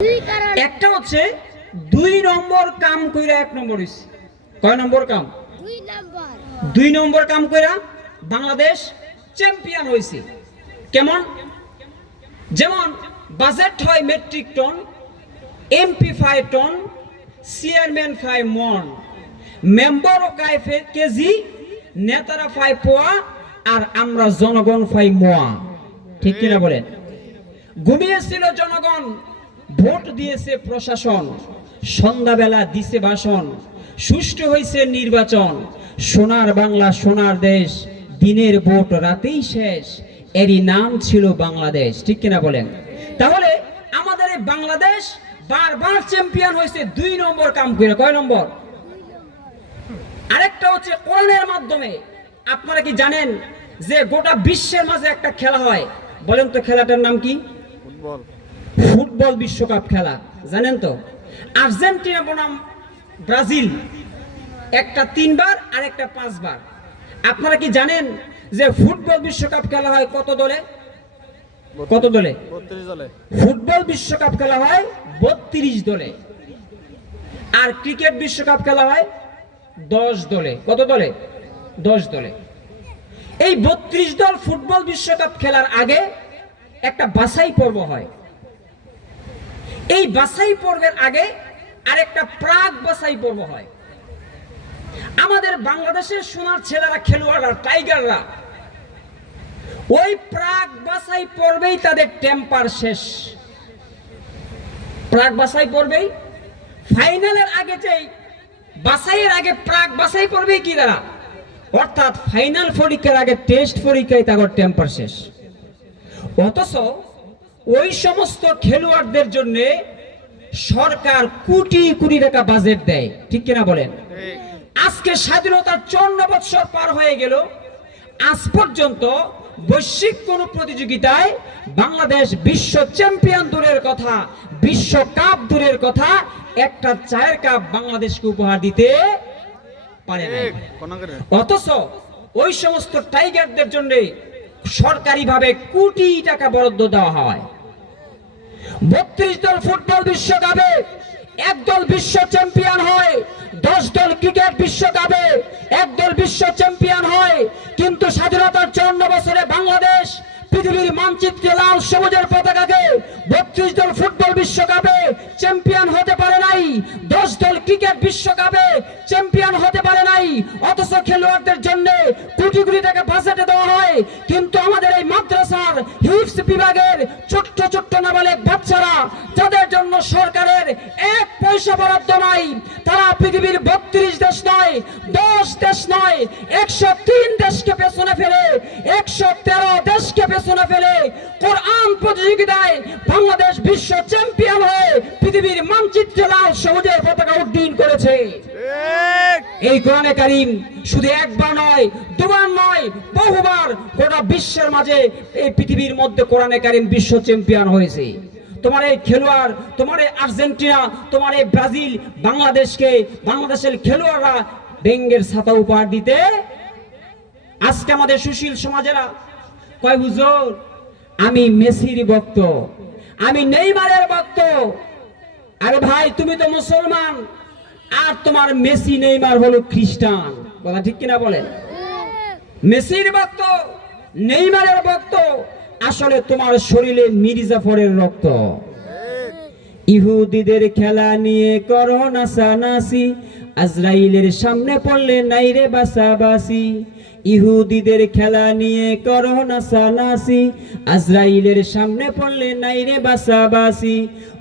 একটা হচ্ছে 2 নম্বর কাম কইরা 1 নম্বর হইছে। কয় নম্বর কাম? 2 নম্বর কাম কইরা বাংলাদেশ চ্যাম্পিয়ন হইছে। কেমন? যেমন বাজেট হয় metric ton, MP 5 ton, chairman 5 মন, মেম্বার ও কেজি, নেতারা 5 পোয়া, আর আমরা জনগণ 5 মোয়া। ঠিক কিনা বলেন? ঘুমিয়েছিল জনগণ, ভোট দিয়েছে প্রশাসন, সন্ধ্যাবেলা দিছে ভাষণ, সুষ্ঠু হয়েছে নির্বাচন, সোনার বাংলা সোনার দেশ, দিনের ভোট রাতেই শেষ, এরই নাম ছিল বাংলাদেশ। ঠিক কিনা বলেন? তাহলে আমাদের এই বাংলাদেশ বারবার চ্যাম্পিয়ন হয়েছে 2 নম্বর কাম করে। কয় নম্বর? আরেকটা হচ্ছে কোরআনের মাধ্যমে। আপনারা কি জানেন যে গোটা বিশ্বের মাঝে একটা খেলা হয়? বলেন তো খেলাটার নাম কি? ফুটবল। ফুটবল বিশ্বকাপ খেলা জানেন তো? আর্জেন্টিনা বনাম ব্রাজিল, একটা 3 বার আর একটা 5 বার। আপনারা কি জানেন যে ফুটবল বিশ্বকাপ খেলা হয় কত দলে? কত দলে? 32 দলে। ফুটবল বিশ্বকাপ খেলা হয় 32 দলে। আর ক্রিকেট বিশ্বকাপ খেলা হয় 10 দলে। কত দলে? 10 দলে। এই 32 দল ফুটবল বিশ্বকাপ খেলার আগে একটা বাছাই পর্ব হয়। এই বাছাই পর্বের আগে আরেকটা প্রাক বাছাই পর্ব হয়। আমাদের বাংলাদেশের সোনার ছেলেরা, খেলোয়াড়রা, টাইগাররা ওই প্রাক বাছাই পর্বেই তাদের টেম্পার শেষ। প্রাক বাছাই পর্বেই, ফাইনালের আগে যেই বাছাইয়ের আগে প্রাক বাছাই পর্বেই কি তারা, অর্থাৎ ফাইনাল পরীক্ষার আগে টেস্ট পরীক্ষায় তাদের টেম্পার শেষ। অথচ ওই সমস্ত খেলোয়াড়দের জন্য সরকার কোটি কোটি টাকা বাজেট দেয়। ঠিক কিনা বলেন? আজকে স্বাধীনতার 54 বছর পার হয়ে গেল, আজ পর্যন্ত বৈশ্বিক কোন প্রতিযোগিতায় বাংলাদেশ বিশ্ব চ্যাম্পিয়ন দূরের কথা, বিশ্বকাপ দূরের কথা, একটা চায়ের কাপ বাংলাদেশকে উপহার দিতে পারে না। অথচ ওই সমস্ত টাইগারদের জন্য সরকারিভাবে কোটি টাকা বরাদ্দ দেওয়া হয়। 32 দল ফুটবল বিশ্বকাপে 1 দল বিশ্ব চ্যাম্পিয়ন হয়, 10 দল ক্রিকেট বিশ্বকাপে 1 দল বিশ্ব চ্যাম্পিয়ন হয়। কিন্তু স্বাধীনতার 54 বছরে বাংলাদেশ পৃথিবীর মানচিত্রে লাল সবুজের পতাকাকে 32 দল ফুটবল বিশ্বকাপে চ্যাম্পিয়ন হতে পারে নাই, 10 দল ক্রিকেট বিশ্বকাপে চ্যাম্পিয়ন হতে পারে নাই। অথচ খেলোয়াড়দের জন্য কোটি কোটি টাকা বাজেটে দেওয়া হয়। কিন্তু আমাদের এই মাদ্রাসার হিফজ বিভাগের ছোট্ট ছোট্ট নাবালেগ বাচ্চারা, যাদের জন্য সরকারের 1 পয়সা বরাদ্দ নাই, তারা পৃথিবীর 32 দেশ নয়, 10 দেশ নয়, 103 দেশকে পেছনে ফেলে, 113 দেশকে পেছনে ফেলে কোরআন প্রতিযোগিতায় বাংলাদেশ বিশ্ব চ্যাম্পিয়ন হয়ে পৃথিবীর মানচিত্রে লাল সবুজের পতাকা উড্ডীন করেছে। এই কোরআনে কারীম শুধু একবার নয়, দুবার নয়, বহুবার গোটা বিশ্বের মাঝে, এই পৃথিবীর মধ্যে কোরআনে কারীম বিশ্ব চ্যাম্পিয়ন হয়েছে। তোমার এই খেলোয়াড়, তোমার এই আর্জেন্টিনা, তোমার এই ব্রাজিল বাংলাদেশকে, বাংলাদেশের খেলোয়াড়রা ডেঙ্গের ছাতা উপহার দিতে। আজকে আমাদের সুশীল সমাজেরা কয়, হুজুর আমি মেসির ভক্ত, আমি নেইমারের ভক্ত। আরে ভাই, তুমি তো মুসলমান, আর তোমার মেসি নেইমার হলো খ্রিস্টান। কথা ঠিক কিনা বলেন? মেসির ভক্ত, নেইমারের ভক্ত, আসলে তোমার শরীরে মির্জাফরের রক্ত। ইহুদিদের খেলা নিয়ে করো নাচানাচি, আজরাইলের সামনে পড়লে নাই রে বাসাবাসি। ইহুদিদের খেলা নিয়ে করো নাচানাচি, আজরাইলের সামনে পড়লে নাই রে বাসাবাসি।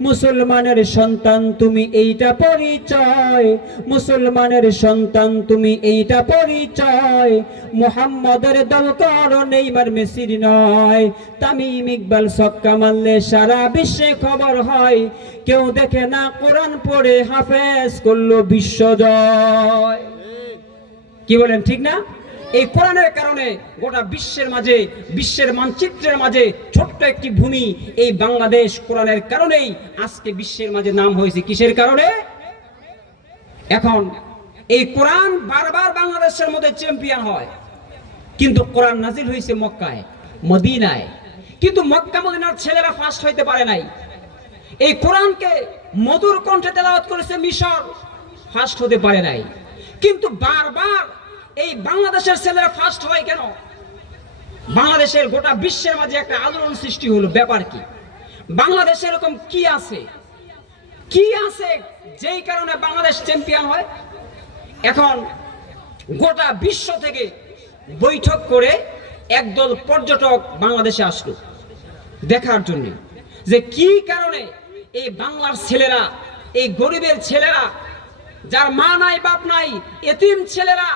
মুসলমানের সন্তান তুমি, এইটা পরিচয়, মুসলমানের সন্তান তুমি, এইটা পরিচয়। মুহাম্মদের দল করো, নেইমার মেসির নয়। তামিম ইকবাল ছক্কা মারলে সারা বিশ্বে খবর হয়, কেউ দেখে না কোরআন পড়ে হাফেজ করলো বিশ্বজয়। কি বলেন, ঠিক না? এই কোরআনের কারণে গোটা বিশ্বের মাঝে, বিশ্বের মানচিত্রের মাঝে ছোট্ট একটি ভূমি এই বাংলাদেশ, কোরআনের কারণেই আজকে বিশ্বের মাঝে নাম হয়েছে। কিসের কারণে? এখন এই কোরআন বারবার বাংলাদেশের মধ্যে চ্যাম্পিয়ন হয়, কিন্তু কোরআন নাজিল হয়েছে মক্কায়, মদিনায়। কিন্তু মক্কা মদিনার ছেলেরা ফার্স্ট হইতে পারে নাই। এই কোরআনকে মধুর কণ্ঠে তেলাওয়াত করেছে মিশর, ফার্স্ট হতে পারে নাই। কিন্তু বারবার এই বাংলাদেশের ছেলেরা ফার্স্ট হয় কেন? বাংলাদেশের গোটা বিশ্বের মাঝে একটা আলোড়ন সৃষ্টি হলো। ব্যাপার কি? বাংলাদেশে এরকম কি আছে, কি আছে যেই কারণে বাংলাদেশ চ্যাম্পিয়ন হয়? এখন গোটা বিশ্ব থেকে বৈঠক করে একদল পর্যটক বাংলাদেশে আসলো দেখার জন্য যে কি কারণে এই বাংলার ছেলেরা, এই গরিবের ছেলেরা, যার মা নাই বাপ নাই, এতিম ছেলেরা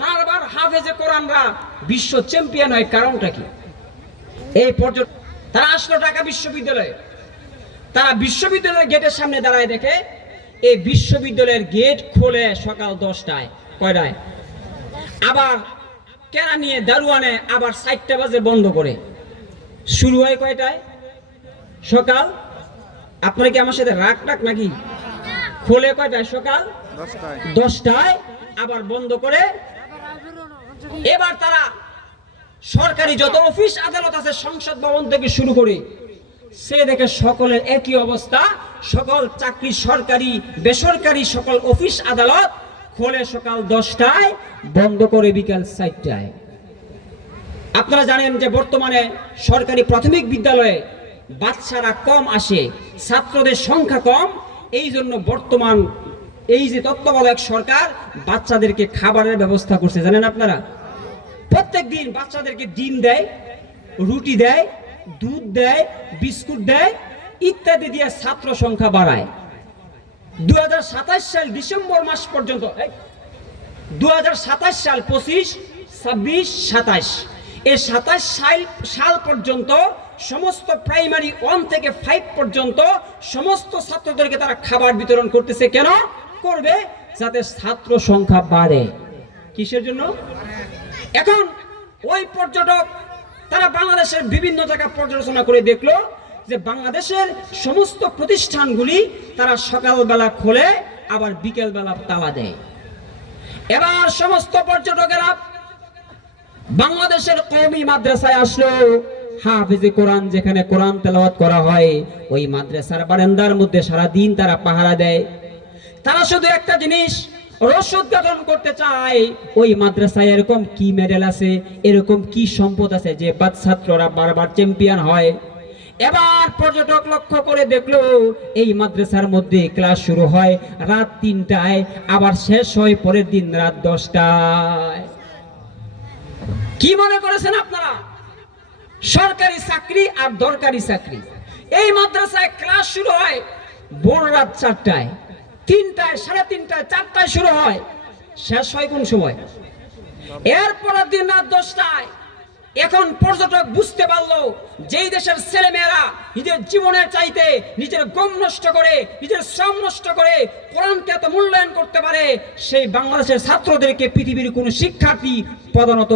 বারবার হাফেজে কোরআনরা বিশ্ব চ্যাম্পিয়ন হয়। কারণটা কি? এই পর্যটক তারা আসলো ঢাকা বিশ্ববিদ্যালয়ে। তারা বিশ্ববিদ্যালয়ের গেটের সামনে দাঁড়ায়, দেখে এই বিশ্ববিদ্যালয়ের গেট খোলে সকাল 10টায়। কয়টায়? আবার কেনা নিয়ে দারুয়ানে আবার 4টা বাজে বন্ধ করে। শুরু হয় কয়টায়? সকাল। আপনারা কি আমার সাথে রাগ নাকি? খোলে কয়টায়? সকাল 10টায়, আবার বন্ধ করে। এবার তারা সরকারি যত অফিস আদালত আছে, সংসদ ভবন থেকে শুরু করে, সে দেখে সকলের একই অবস্থা। সকল চাকরি, সরকারি বেসরকারি সকল অফিস আদালত খোলে সকাল 10টায়, বন্ধ করে বিকাল 4টায়। আপনারা জানেন যে বর্তমানে সরকারি প্রাথমিক বিদ্যালয়ে বাচ্চারা কম আসে, ছাত্রদের সংখ্যা কম। এই জন্য বর্তমান এই যে তত্ত্বাবধায়ক সরকার বাচ্চাদেরকে খাবারের ব্যবস্থা করছে। জানেন আপনারা? প্রত্যেক দিন বাচ্চাদেরকে ডিম দেয়, রুটি দেয়, দুধ দেয়, বিস্কুট দেয় ইত্যাদি দিয়ে ছাত্র সংখ্যা বাড়ায়। 2027 সাল ডিসেম্বর মাস পর্যন্ত, 2027 সাল 25, 26, 27, এই 27 সাল পর্যন্ত সমস্ত প্রাইমারি 1 থেকে 5 পর্যন্ত সমস্ত ছাত্রদেরকে তারা খাবার বিতরণ করতেছে। কেন করবে? যাতে ছাত্র সংখ্যা বাড়ে। কিসের জন্য? এখন ওই পর্যটক তারা বাংলাদেশের বিভিন্ন জায়গা পর্যালোচনা করে দেখলো যে বাংলাদেশের সমস্ত প্রতিষ্ঠানগুলি তারা সকালবেলা খোলে, আবার বিকেল বেলা তালা দেয়। এবার সমস্ত পর্যটকেরা বাংলাদেশের কওমি মাদ্রাসায় আসলো। হাফেজে কোরআন যেখানে কোরআন তেলাওয়াত করা হয়, ওই মাদ্রাসার বারান্দার মধ্যে সারা দিন তারা পাহারা দেয়। তারা শুধু একটা জিনিস রসদ গঠন করতে চায়, ওই মাদ্রাসায় এরকম কি মেডেল আছে, এরকম কি সম্পদ আছে যে ছাত্ররা বারবার চ্যাম্পিয়ন হয়। এবার পর্যটক লক্ষ্য করে দেখলো এই মাদ্রাসার মধ্যে ক্লাস শুরু হয় রাত 3টায়, আবার শেষ হয় পরের দিন রাত 10টায়। কি মনে করেছেন আপনারা? সরকারি চাকরি আর দরকারি চাকরি। এই মাদ্রাসায় ক্লাস শুরু হয় ভোর রাত 4টায়, 3টায়, 3:30টায়, 4টায় শুরু হয়, শেষ হয় কোন সময়? এরপরের দিন রাত 10টায়। এখন পর্যটক বুঝতে পারলো যেই দেশের ছেলে মেয়েরা নিজের জীবনের চাইতে নিজের গম নষ্ট করে, নিজের শ্রম নষ্ট করে কোরআনকে এত মূল্যায়ন করতে পারে, সেই বাংলাদেশের ছাত্রদেরকে পৃথিবীর কোন শিক্ষার্থী প্রধানত